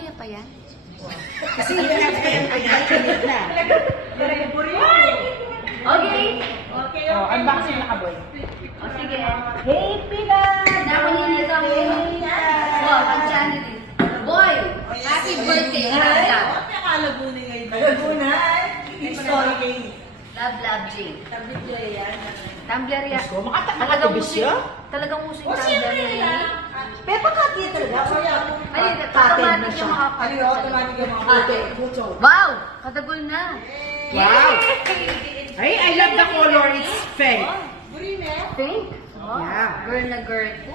kaya pa yan? Kasi yun ang pinit na. Okay. Unboxing na kaboy. O sige. Hey, Pila! Nakulinis ang wow, ang channel din. Boy, happy birthday. Nakalabunin ngayon. Laguna. Story game. Love, Jane. Tumbler yan. Talagang Makatibis musing. siya? Talagang musing tumbler yan. Pero pagkati talaga. Ayun, Pattern na automatic siya. yung makapal. Automatic yung mga Pattern. Puto. Wow! Katagol na. Wow! Ay, I love the color. It's pink. Pink? Yeah. Girl na girl ko.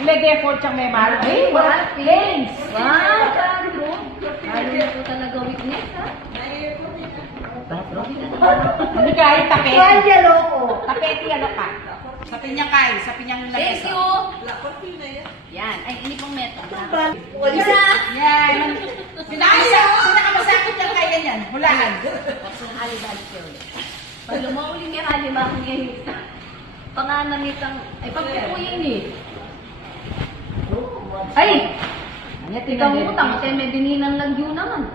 Nag-effort siyang may mahal. Ay, Mahal, thanks! Wow! Lalo na po talaga witness, ha? Hindi kahit tapeti. Angelo ko. Tapeti ano ka? Sa pinyang kay, sa pinyang lagay. Thank you! Yan. Ay, ini pong meto. Isa! Yan. Pinakamasakit lang kaya yan. Hulaan. Kasi hali-hali siya ulit. Pag lumauli niya halima akong yan. Panganamitan. Ay, pagpupuyin eh. Ay! Ikaw utang, kasi may dininang lagyo naman.